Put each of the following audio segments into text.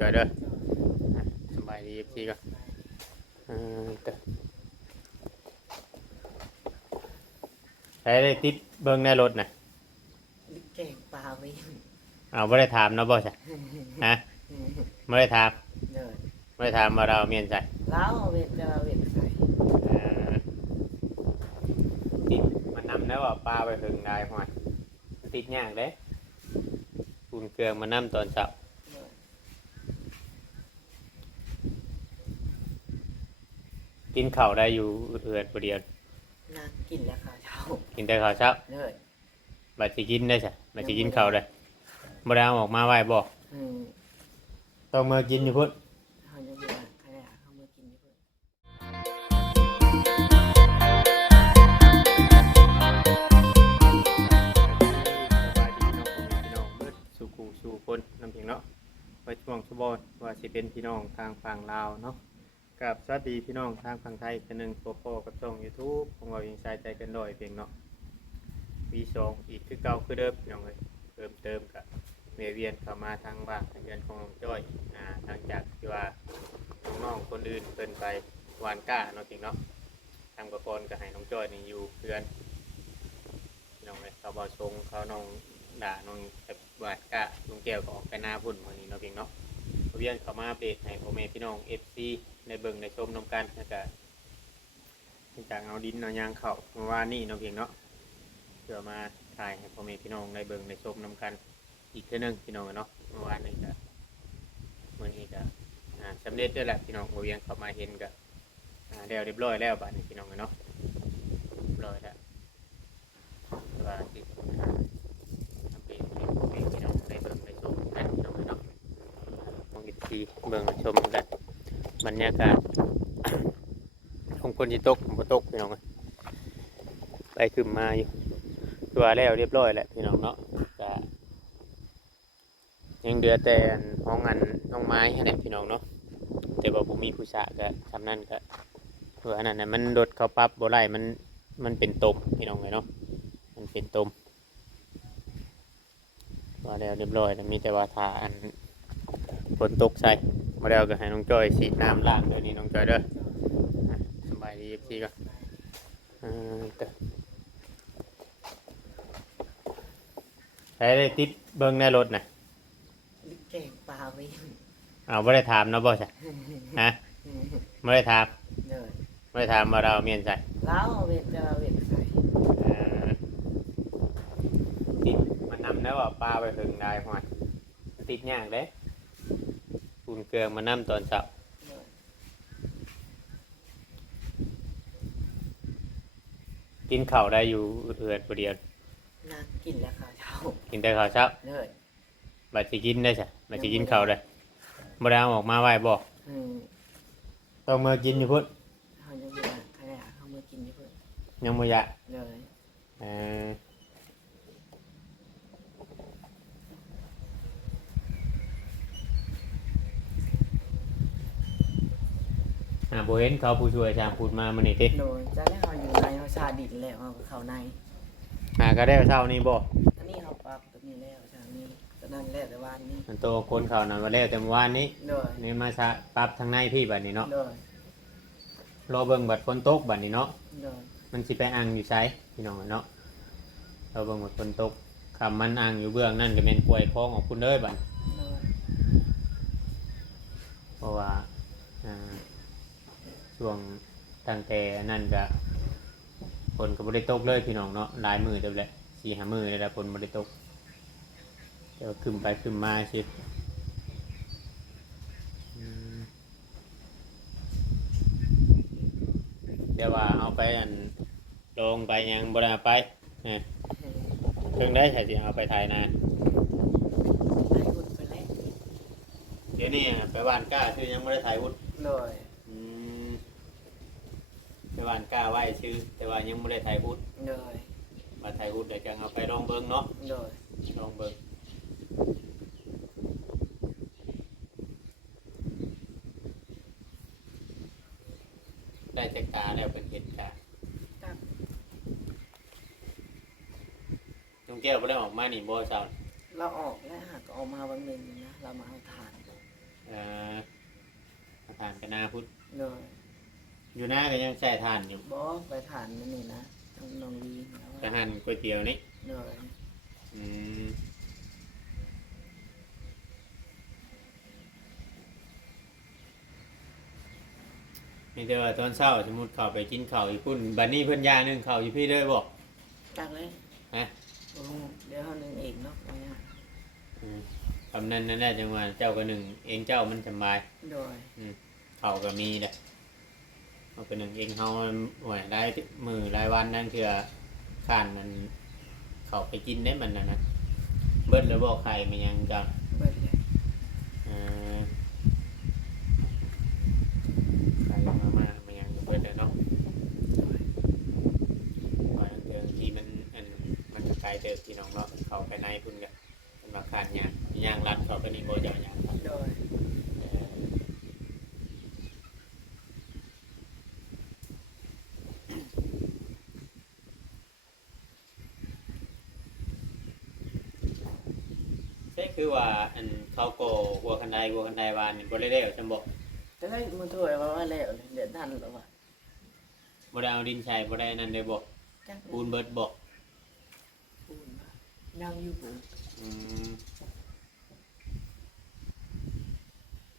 จอยเด้อสบายดีพี่ก็ใช้ได้ติดเบิ่งในรถน่ะแกงปลาไว้ เอาไม่ได้ถามเนาะบ่ใช่ฮะไม่ได้ถาม เดิน ไม่ได้ถามว่าเราเมียนใส่ แล้วเว็ดจะเว็ดใส่ เอ่อติดมันนำแล้วว่าปลาไปถึงได้หอยติดยากเด้อุ่นเกลืองมันนำตอนเช้ากินข้าวได้อยู่เอือนประเดียวน างกินแล้วค่ะเช้า กินแต่ข้าวเช้า เดิน บัดสิกินได้ใช่บัดสิกินข้าวได้บ่ได้เอาออกมาไว้บ่ อืม ต้องมากินอยู่พุ่น เขาจะมีอะไรใครอ่ะเขามากินด้วยสบายดีเนาะพี่น้องเบิดสู่กูสู่คนนำเพียงเนาะไว้ช่วงชุบอนว่าสิเป็นพี่น้องทางฝั่งลาวเนาะกับสวัสดีพี่น้องทางฝั่งไทยกันหนึ่งโปโปกับช่อง YouTube ของเรายิงใจใจกันดอยเพียงเนาะวีสองอีกคือเก่าคือเดิมพี่น้องเลยเพิ่มเติมกับเมเวียนเข้ามาทางบ้านทางเรือนของน้องจ้อยหลังจากที่ว่าน้องๆคนอื่นเพิ่นไปหวานก้าเนาะจริงเนาะทางประกรณ์ก็ให้น้องจ้อยนี่อยู่เพื่อนพี่น้องเลยเขาบอชงเขาน้องด่าน้องแบบหวานก้าลุงแก้วก็ออกไปหน้าพุ่นวันนี้เนาะเพียงเนาะเวียนเข้ามาเปรตให้พ่อแม่พี่น้อง FC ในเบิ่งในชมน้ำกันแล้วก็จากเอาดินเอายางเข่าเมื่อวานนี้เนาะเพียงเนาะเพื่อมาถ่ายให้พ่อแม่พี่น้องในเบิ่งในชมน้ำกันอีกเท่านึงพี่น้องเนาะเมื่อวานนี้ก็เมื่อนี้ก็สำเร็จด้วยแหละพี่น้องเวียนเข้ามาเห็นก็เรียบร้อยแล้วบัดนี้พี่น้องเนาะเรียบร้อยแล้วแต่ว่าที่ทำเป็นให้พ่อแม่พี่น้องในเบิ่งในชมกันพี่น้องเนาะมองอีกทีเบิ่งชมกันบรรยากาศของคนที่ตกบ่ตกพี่น้องไปขึ้นมาอยู่ตัวแล้วเรียบร้อยแล้วพี่น้องเนาะก็ยังเหลือแต่ห้องอันน้องไม้ให้แหละพี่น้องเนาะแต่ว่าผมมีผู้ชายก็ทำนั่นก็เพื่ออันนั้นน่ะมันรถเขาปรั๊บบ่ได้มันเป็นตมพี่น้องเลยเนาะมันเป็นตมตัวแล้วเรียบร้อยแล้วมีแต่ว่าทาอันฝนตกใส่มาแล้วก็ให้น้องจอยฉีดน้ำล้างเดี๋ยวนี้น้องจอยเด้อสบายดีพี่ก็ใช้ได้ติดเบิ่งในรถน่ะ แกงปลาไว้ เอาไม่ได้ถามเนาะบ่ใช่ฮะไม่ได้ถาม เดิน ไม่ได้ถามว่าเราเมียนใส่ แล้วเว็ดจะเว็ดใส่ ติดมันนำแล้วว่าปลาไปถึงได้หอยติดยากเด้อุ่นเกลืองมันนำตอนเช้า เดิน กินข้าวได้อยู่เอือนประเดียวน างกินแล้วค่ะเช้า กินแต่ข้าวเช้า เดิน บัดสิกินได้ใช่บัดสิกินข้าวได้บ่ได้เอาออกมาไว้บ่ อืม ต้องมากินอยู่พุ่น เขาจะมีอะไรใครอ่ะเขามากินด้วย ยังบ่อยาก เดิน บ่เห็นเขาผู้ช่วยช่างพูดมามื้อนี้ติ โดนจะได้เขาอยู่ในเขาชาดินแล้วเอาเขาใน ก็ได้เช้านี้บ่ อันนี้เขาปรับตัวนี้แล้วชานี้ตอนนั้นแล้วแต่วันนี้ มันโตคนเขานั่นว่าแล้วแต่เมื่อวานนี้ โดย นี่มาซะปรับทางในพี่บัดนี้เนาะ โดย รอเบิ่งบัดฝนตกบัดนี้เนาะ โดย มันสิไปอังอยู่ไสพี่น้องเนาะเราเบิ่งบัดฝนตกคำมันอังอยู่เบื้องนั่นก็แม่นกล้วยคลองของคุณเด้อบัด โดย เพราะว่าช่วงตั้งแต่นั่นก็ฝนก็บ่ได้ตกเลยพี่น้องเนาะหลายมื้อเด้อแหละ4-5 มื้อแล้วฝนบ่ได้ตกเดี๋ยวขึ้นไปขึ้นมาสิเดี๋ยวว่าเอาไปอันลงไปยังบ่ได้เอาไปเครื่องได้ใช่สิเอาไปถ่ายนาน ไปหุ่นไปแล้ว เดี๋ยวนี้ไปบ้านกล้าชื่อยังไม่ได้ถ่ายวุฒิ โดย ไปบ้านกล้าไว้ชื่อแต่ว่ายังไม่ได้ถ่ายวุฒิ โดย มาถ่ายวุฒิเดี๋ยวจะเอาไปลองเบิ้งเนาะ โดย ลองเบิ้งได้จักตาแล้วเป็นเห็ดกา ตัก ลุงแก้วบ่ได้ออกมานี่บ่เช้า เราออกแล้วหากออกมาวันหนึ่งนะเรามาเอาถ่าน เออ นาพุทธ โดย อยู่หน้าก็ยังใช้ทานอยู่ บ่ไปทานมันนี่นะน้องลีนะ แต่หั่นก๋วยเตี๋ยวนี่ โดย อืมมีแต่ว่าตอนเช้าสมมุติเข้าไปกินข้าวอยู่พุ่นบัดนี้เพิ่นย่างนึ่งข้าวอยู่พี่เด้อบ่ จักเลย ฮะ บ่ฮู้เดี๋ยวเฮานึงเองเนาะว่าหยัง อืมคำนั้นนั่นแหละจังว่าเจ้าก็หนึ่งเองเจ้ามันสำบาย โดย ข้าวก็มีแหละเอาไปหนึ่งเองเฮาหน่วยได้มื้อรายวันนั่นคือข้านมันเข้าไปกินได้มันน่ะนะเบิดแล้วบ่ไข่มันยังจัง เบิดเลย เอ่อไข่มามันยังเบิดแล้วเนาะ โดย ตอนนั้นเรื่องที่มันจะไกลเติบพี่น้องเนาะเข้าไปในพุ่นก็มันมาขาดยางรัดเข้าไปนี่บ่เจ้าหยังครับ โดย เอ่อใช่คือว่าเขาโกหัวคันไดวานนี่บ่ได้แล้วจำบ่ แต่ได้มันถ้วยว่าแล้วเลยเดี๋ยวนั่นแล้วว่า บ่ได้เอาดินใส่บ่ได้นั่นได้บ่ จัก ปูนเบิดบ่ ปูนว่ายังอยู่ปูน อืม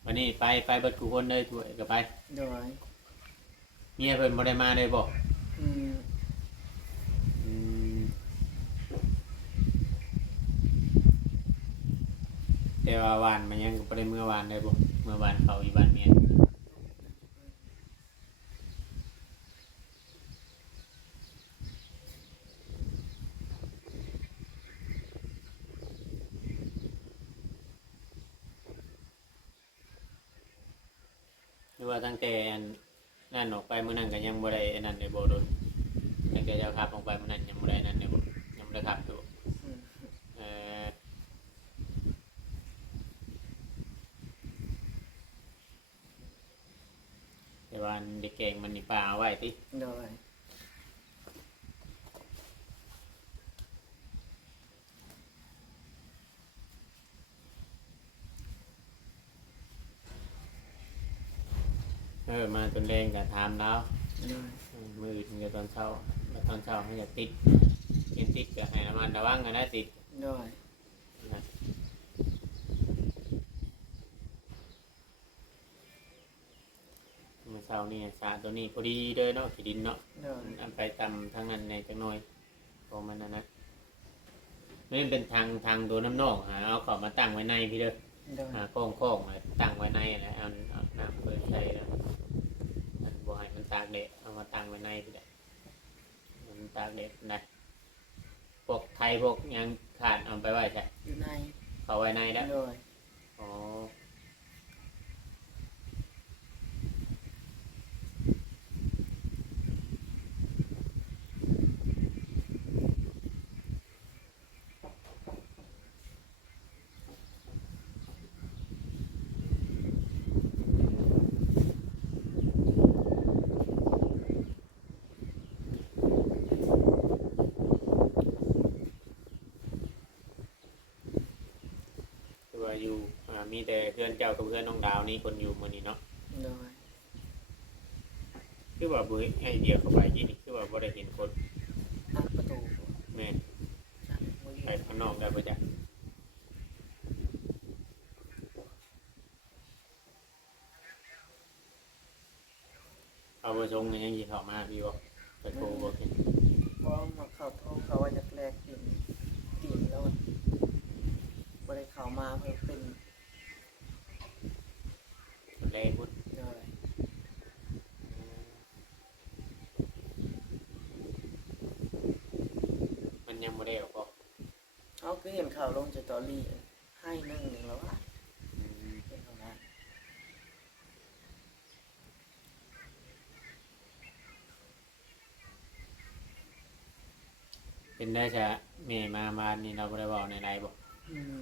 วันนี้ไปเบิดทุกคนเลยถ้วยก็ไป โดย เมียเพิ่นบ่ได้มาเลยบ่ อืม อืมแต่ว่าวานมันยังบ่ได้เมื่อวานเลยบ่เมื่อวานเขาอยู่บ้านเมียหรือว่าตั้งแต่นั่นออกไปมื้อนั้นก็ยังบ่ได้อันนั้นเลยบ่โดนตั้งแต่เจ้าขับออกไปมื้อนั้นยังบ่ได้นั่นเลยบ่ยังบ่ได้ขับอยู่ อืม เอ่อแต่ว่าเด็กเก่งมันนี่ป่าเอาไว้ติ โดย มาตอนแรงก็ถามแล้ว โดย มือถึงตอนเช้ามาตอนเช้าให้จะติดติดก็ให้ระมัดระวังกันนะติด โดย นะเมื่อเช้านี่สาตัวนี้พอดีเด้อเนาะขี้ดินเนาะ โดย อันไปตำทางนั้นในจังหน่อยพอมันนะไม่เป็นทางตัวน้ำนองเอาเข้ามาตั้งไว้ในพี่เด้อ โดย โค้งตั้งไว้ในนะเอาน้ำเปิดใส่แล้วมันบ่ให้มันตากแดดเอามาตั้งไว้ในพี่เด้อมันตากแดดได้พวกไทยพวกยังขาดเอาไปไว้ใช่ อยู่ใน เขาไว้ในแล้ว โดย อ๋อคือว่าอยู่มีแต่เพื่อนเจ้ากับเพื่อนน้องดาวนี่คนอยู่มื้อนี้เนาะ โดย คือว่าบ่ไอเดียเข้าไปยี่นี่คือว่าบ่ได้เห็นคน อัดประตู แม่น จักบ่อยู่ ไปข้างนอกได้บ่จ๊ะเอาบ่ชงยังสิเข้ามาพี่บ่ไปโทรบ่เห็น พอมาเข้าโทรเขาว่าจะแลกกินแล้วบ่ได้เข้ามาเพิ่นเป็น คนแรกพุ่น โดย มันยังบ่ได้ออกบ่ เขาก็เห็นข่าวลงสตอรี่ให้นึ่งหนึ่งแล้วว่า อืม เป็นของนั้น เป็นได้จ้ะแม่มาบ้านนี่เราบ่ได้เว้าในไลน์บ่ อืม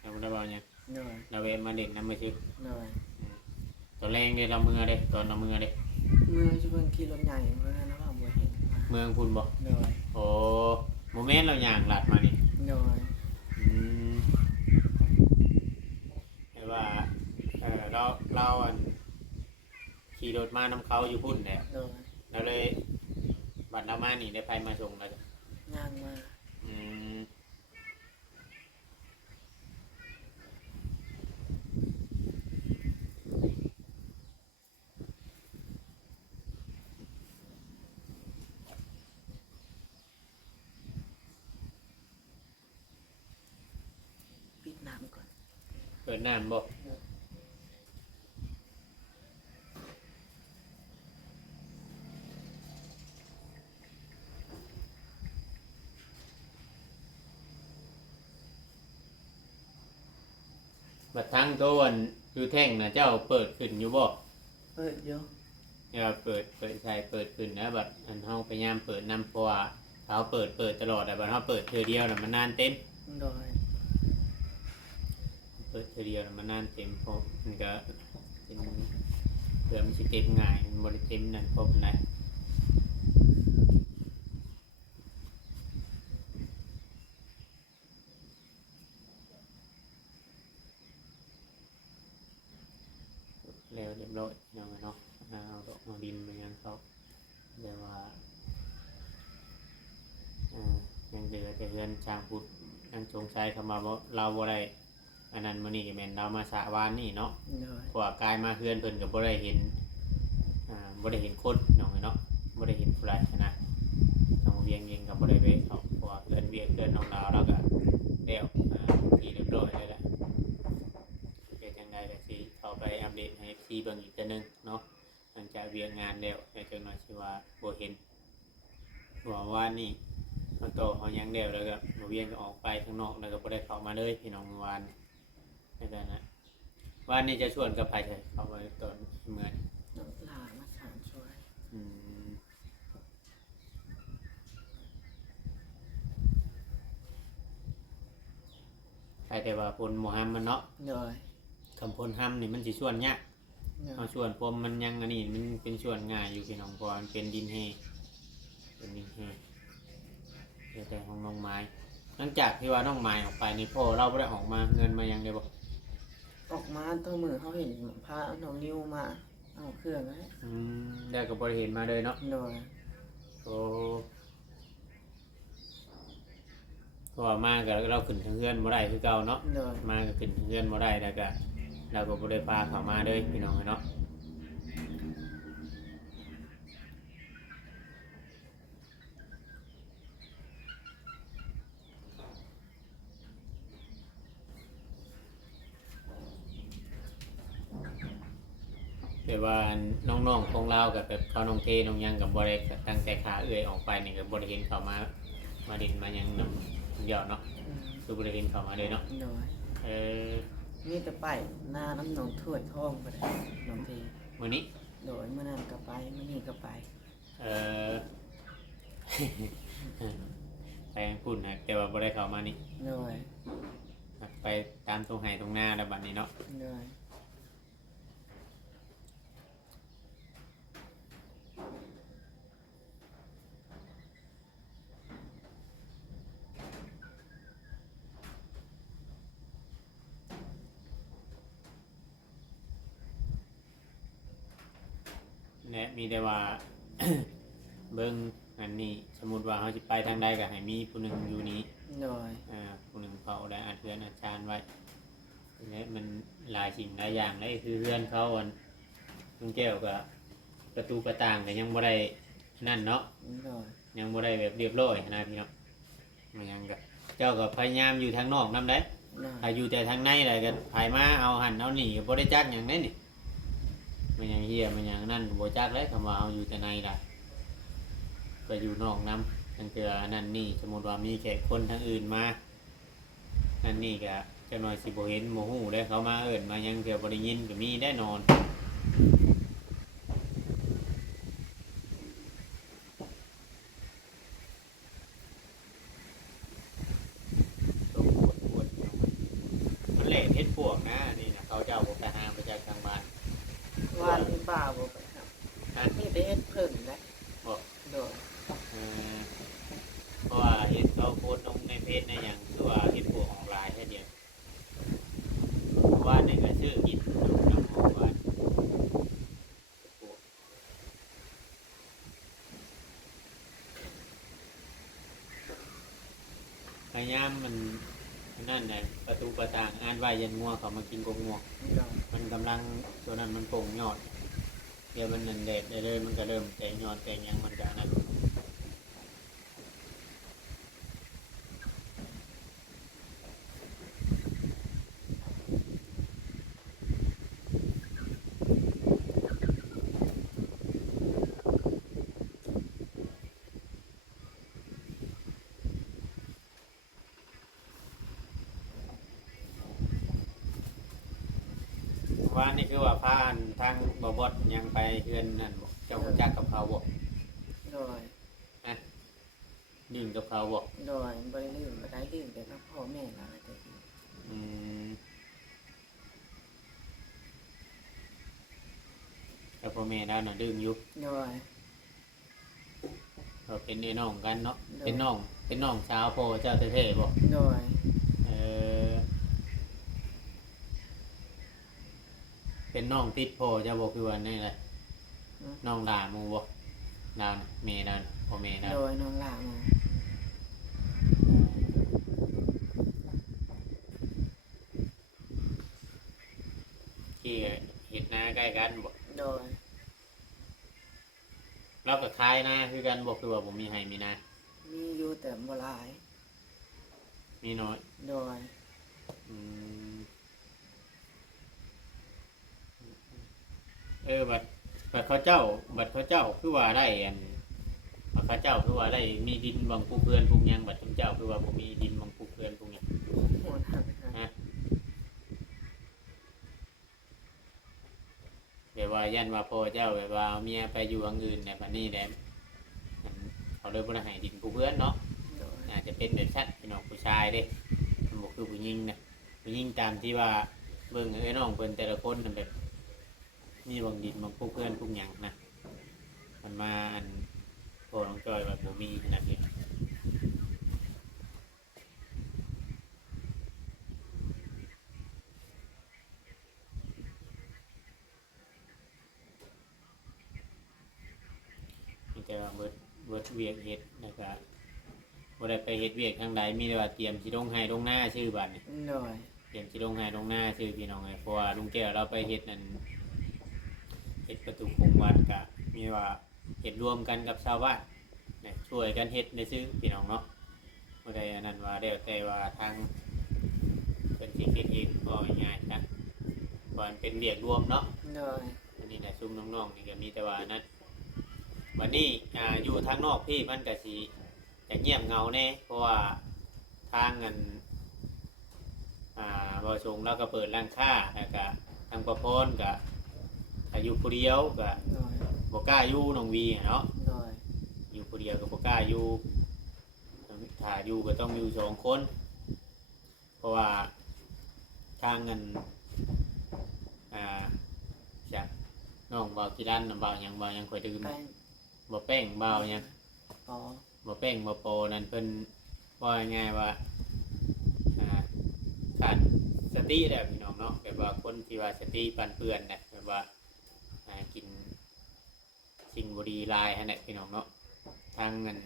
เราบ่ได้เว้าหยัง โดย เราเวะมาเล่นนำมื้อซื่อ โดย ตอนแรงเด้เราเมือเด้ตอนเราเมือเด้ เมื่อจะเพิ่งขี่รถใหญ่เมื่อนั้นว่าบ่เห็นมา เมืองพุ่นบ่ โดย โอ้โมเมนต์เราย่างลัดมานี่ โดย อืมแต่ว่าเราอัน ขี่รถมาน้ำเขาอยู่พุ่นแหละ โดย แล้วเลยบัดเรามานี่ได้ไปมาส่งแล้ว ย่างมา อืม ปิดน้ำก่อน เปิดน้ำบ่บัดทั้งตัวอันอยู่แท่งนะเจ้าเปิดขึ้นอยู่บ่ เปิดเยอะ เนี่ยเปิดใช่เปิดขึ้นนะบัดอันเฮาพยายามเปิดนำเพราะว่าเขาเปิดตลอดแต่บัดเฮาเปิดเทื่อเดียวน่ะมันนานเต็ม โดย เปิดเทื่อเดียวน่ะมันนานเต็มเพราะมันก็เป็นเพื่อมันสิเต็มง่ายมันบ่ได้เต็มนั่นเพราะปานใดแล้วเรียบร้อยเนาะเอาดอกเอาดินไปยังเขาเรียกว่ายังเหลือแต่เฮือนช่างพุทธยังสงสัยเข้ามาว่าเราบ่ได้อันนั้นมื้อนี้ก็แม่นเรามาสระวานนี่เนาะ โดย เพราะว่ากายมาเฮือนเพิ่นก็บ่ได้เห็นบ่ได้เห็นคนน้องเนาะบ่ได้เห็นผู้ใดนะน้องเวียงเองก็บ่ได้ไปเขาเพราะว่าเฮือนเวียงเฮือนน้องดาวแล้วก็แล้วที่เรียบร้อยเลยแหละเป็นจังไดก็สิเข้าไปอัปเดตให้พี่เบิ่งอีกเทื่อนึงเนาะหลังจากเวียงงานแล้วแต่จังหน่อยสิว่าบ่เห็นว่าว่านี่มันโตเฮายังแล้วแล้วก็บ่เวียงก็ออกไปข้างนอกแล้วก็บ่ได้เข้ามาเลยพี่น้องเมื่อวานในนั้นนะวันนี้จะชวนกับไปเลยเข้าไปตอนเมื่อ น้องลามาสามช่วย อืมใครแต่ว่าพลโมฮัมมันเนาะ โดย คำพลฮัมนี่มันสิชวนยาก โดย เอาชวนผมมันยังอันนี้มันเป็นชวนง่ายอยู่พี่น้องเพอมันเป็นดินเฮเป็นดินเฮเดี๋ยวแต่ของน้องไม้หลังจากที่ว่าน้องไม้ออกไปนี่พ่อเราไม่ได้ออกมาเงินมายังเลยบอก ออกมาตัวมือเขาเห็นพาน้องนิ้วมาเอาเครื่องนะ ได้กับบริเห็นมาเลยเนาะ โดย โอ้เพราะว่ามากับเราขึ้นทางเฮือนบ่ได้คือเก่าเนาะ โดย มาก็ขึ้นทางเฮือนบ่ได้แล้วก็เราก็บ่ได้พาเขามาเลยพี่น้องเนาะแต่ว่าน้องๆของเรากับแบบเขาน้องเทน้องยังกับบริตั้งแต่ขาเอื่อยออกไปนี่กับบริเห็นเขามาดินมายังน้ำยอดเนาะ อืม คือบริเห็นเขามาเลยเนาะ โดย เออ มีแต่ไปหน้าน้ำหนองถ้วยท้องไปเลยน้องที มื้อนี้ โดยเมื่อนั้นก็ไปเมื่อนี้ก็ไป เออ ไปพุ่นนะแต่ว่าบริเขามานี่ โดย ไปตามตรงไหตรงหน้าแล้วบัดนี้เนาะ โดย และมีแต่ว่า เบิ้งอันนี้สมมุติว่าเขาจะไปทางใดก็ให้มีผู้หนึ่งอยู่นี้ โดย ผู้หนึ่งเฝ้าและอัดเพื่อนอาจารย์ไว้และมันหลายสิ่งหลายอย่างเลยคือเพื่อนเขาอันลุงแก้วกับประตูประต่างก็ยังบ่ได้นั่นเนาะ โดย ยังบ่ได้แบบเรียบร้อยนะพี่เนาะมันยังก็เจ้าก็พยายามอยู่ทางนอกนำได้ โดย ถ้าอยู่แต่ทางในอะไรกันภายมาเอาหันเอาหนีก็บ่ได้จักอย่างนั้นนี่มันยังเฮียมันยังนั่นบ่จักเลยคำว่าเอาอยู่แต่ในล่ะไปอยู่นอกนำตั้งแต่นั่นนี่สมมติว่ามีแขกคนทางอื่นมานั่นนี่ก็จะหน่อยสิบ่เห็นบ่ฮู้ได้เขามาเอิ้นมายังเทื่อบ่ได้ยินก็มีแน่นอนตัวปวดมันแหลกเฮ็ดพวกนะนี่นะเขาจะเอาผมไปหามาจากทางบ้าน วานที่ป่าบ่ไปครับ นั่น นี่ได้เฮ็ดเพิ่งนะ บอก โดย เพราะว่าเห็นเขาโพสต์ลงในเพจในอย่างคือว่าเห็นพวกออนไลน์แค่เดียวว่าในกระชื่อกินอยู่น้ำหอมว่า ยามมันนั่นแหละประตูประต่างอ่านไว้ยันงัวเขามากินกงงัว โดย มันกำลังตัวนั้นมันโป่งยอดเดี๋ยวมันนั่นแดดได้เลยมันก็เริ่มแตกยอดแตกหยังมันจะนั่นว่านี่คือว่าพาอันทางบอบดยังไปเฮือนนั่นบอกเจ้ารู้จักกับเขาบอก โดย นะดื่มกับเขาบอก โดยบ่ได้ลืมบ่ได้ลืมแต่กับพ่อแม่เราแต่ อืมแล้วพ่อแม่แล้วน่ะดื่มอยุบ โดย เราเป็นไอ้น้องกันเนาะ โดย เป็นน้องสาวพ่อเจ้าเท่ๆบอก โดย เออเป็นน้องติดพ่อเจ้าบอกคือว่านี่แหละน้องด่าหมูบอกด่าน่ะแม่ด่าน่ะพ่อแม่ด่า โดยน้องหลามา ที่เห็ดนาใกล้กันบอก โดย เรากับคล้ายนะคือกันบอกคือว่าผมมีให้มีนา มีอยู่แต่บ่หลาย มีน้อย โดย อืมบัดเขาเจ้าคือว่าได้อันบัดเขาเจ้าคือว่าได้มีดินบางผู้เพื่อนพวกหยังบัดทุกเจ้าคือว่าผมมีดินบางผู้เพื่อนพวกหยัง โหดหักนะ ฮะแบบว่ายันว่าพ่อเจ้าแบบว่าเอาเมียไปอยู่อังอื่นเนี่ยบัดนี้แหละมันเขาเลยบ่ได้ให้ดินผู้เพื่อนเนาะ โดย อาจจะเป็นแบบชัดพี่น้องผู้ชายเด้มันบอกคือผู้หญิงนะผู้หญิงตามที่ว่าเบิ่งเอ้ยน้องเพิ่นแต่ละคนนั่นแบบมีบางดินบางพวกเพื่อนพวกหยังนะมันมาอันโอ้น้องจอยแบบบ่มีขนาดนี้มีแต่ว่าเบิดเวียกเฮ็ดแล้วก็บ่ได้ไปเฮ็ดเวียกทางใดมีแต่ว่าเตรียมสิลงไห้ลงหน้าชื่อบัดนี้ โดย เตรียมสิลงไห้ลงหน้าชื่อพี่น้องไงเพราะว่าลุงแก้วเราไปเฮ็ดนั่นเฮ็ดประตูโคงวัดก็มีว่าเฮ็ดรวมกันกับชาวบ้านเนี่ยช่วยกันเฮ็ดในชื่อพี่น้องเนาะบ่ได้อันนั้นว่าแล้วแต่ว่าทางเพิ่นสิเฮ็ดเองก็ง่ายๆนะว่ามันเป็นเวียกรวมเนาะ โดย วันนี้นะซุ่มน้องๆนี่ก็มีแต่ว่านั้นวันนี้อยู่ทางนอกพี่มันก็สิจะเงียบเหงาแน่เพราะว่าทางเงินบ่ชงแล้วก็เปิดร้านค้าแล้วก็ทางประพรก็ถ้าอยู่ผู้เดียวก็ โดย บ่กล้าอยู่น้องวีเนาะ โดย อยู่ผู้เดียวก็บ่กล้าอยู่ถ้าอยู่ก็ต้องอยู่สองคน เพราะว่าทางเงินจากน้องบ่าวกีรันบ่าวหยังค่อยดื่ม แป้ง บ่แป้งบ่าวหยัง ปอ บ่แป้งบ่โปนั่นเพิ่นว่าง่ายๆว่าขาดสติแล้วพี่น้องเนาะแบบว่าคนที่ว่าสติปั่นเปื้อนเนี่ยแบบว่ากินสิ่งบ่ดีหลายหั่นแหละพี่น้องเนาะทางนั้น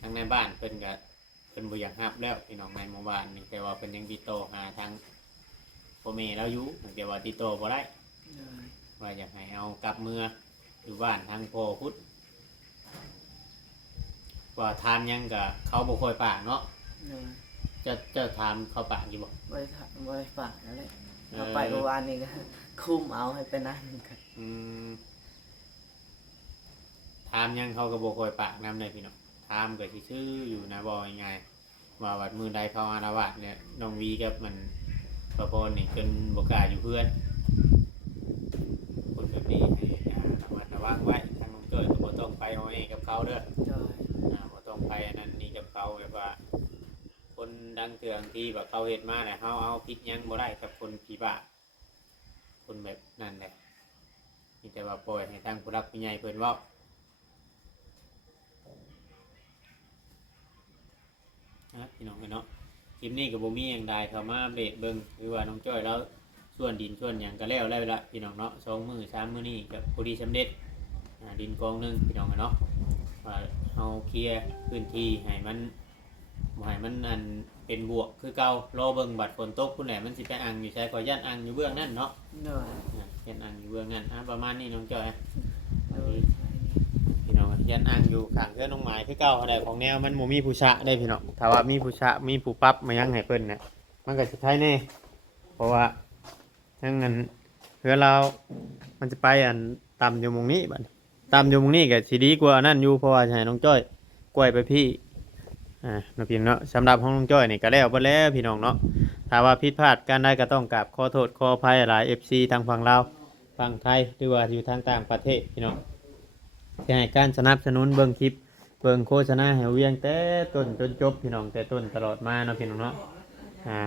ทางในบ้านเพิ่นก็เพิ่นบ่อยากรับแล้วพี่น้องในหมู่บ้านนี่แต่ว่าเพิ่นยังติดต่อหาทางพ่อแม่เราอยู่แต่ว่าติดต่อบ่ได้ โดย ว่าอยากให้เอากลับเมืออยู่บ้านทางพ่อพุทธว่าทานหยังก็เขาบ่ค่อยปากเนาะ โดย จะทานเขาปากอยู่บ่ บ่ได้บ่ได้ฝากนั่นแหละเอาไปเมื่อวานนี้ก็คุมเอาให้ไปนั่นกัน อืมทามหยังเขาก็บ่ค่อยปากนำเลยพี่น้องทามก็สิชื่ออยู่นะบ่ง่ายๆว่าวัดมือใดเขาอาละวาดเนี่ยน้องวีกับมันประพรนี่จนบ่กล้าอยู่เพื่อนคนแบบนี้ให้ระมัดระวังไว้ทางน้องเกิดก็บ่ต้องไปเอาเองกับเขาเด้อ โดย บ่ต้องไปอันนั้นนี่กับเขาแบบว่า คนดังเตืองที่แบบเขาเฮ็ดมาเนี่ยเฮาเอาผิดหยังบ่ได้กับคนผีบ้าคนแบบนั่นแหละมีแต่ว่าปล่อยให้ทางผู้รักผู้ใหญ่เพิ่นเว้าพี่น้องเนาะคลิปนี้ก็บ่มีหยังใดเข้ามาอัปเดตเบิ่งคือว่าน้องจ้อยแล้วส่วนดินส่วนหยังก็แล้วละพี่น้องเนาะ2มื้อ3มื้อนี้ก็พอดีสำเร็จดินกองหนึงพี่น้องเนาะว่าเฮาเคลียร์พื้นที่ให้มัน บ่ให้มันอันเป็นบวกคือเก่ารอเบิ่งบัดฝนตกพุ่นแหละมันสิไปอังอยู่ใช้ขอย่านอังอยู่เบื้องนั่นเนาะ เหนื่อย ย่านอังอยู่เบื้องนั่นประมาณนี้น้องจอย โดย พี่น้องย่านอังอยู่ข้างเพื่อนน้องหมายคือเก่าอะไรของแนวมันบ่มีผู้ชะได้พี่น้องถ้าว่ามีผู้ชะมีผู้ปรับมายังให้เพิ่นน่ะมันก็สิใช้แน่เพราะว่าทั้งนั้นเพื่อเรามันจะไปอันต่ำอยู่หมองนี้บัดต่ำอยู่หมองนี้ก็สิดีกว่านั่นอยู่เพราะว่าจะให้น้องจ้อยกล้วยไปพี่น้องพี่เนาะสำหรับของน้องจ้อยนี่ก็แล้วบ่แล้วพี่น้องเนาะถ้าว่าผิดพลาดการใดก็ต้องกราบขอโทษขออภัยหลาย FC ทางฝั่งลาวฝั่งไทยหรือว่าอยู่ทางต่างประเทศพี่น้องที่ให้การสนับสนุนเบิ่งคลิปเบิ่งโฆษณาให้เวียงแต่ต้นจนจบพี่น้องแต่ต้นตลอดมาเนาะพี่น้องเนาะ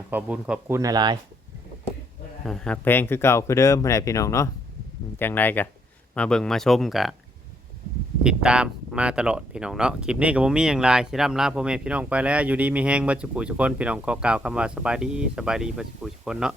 ขอบคุญขอบคุณหลายๆหักแพงคือเก่าคือเดิมนั่นแหละพี่น้องเนาะจังใดก็มาเบิ่งมาชมกะติดตามมาตลอดพี่น้องเนาะคลิปนี้ก็บ่มีหยังหลายสิร่ำลาพ่อแม่พี่น้องไปแล้วอยู่ดีมีแฮงเบิดสุขุทุกคนพี่น้องขอกล่าวคำว่าสบายดีเบิดสุขุทุกคนเนาะ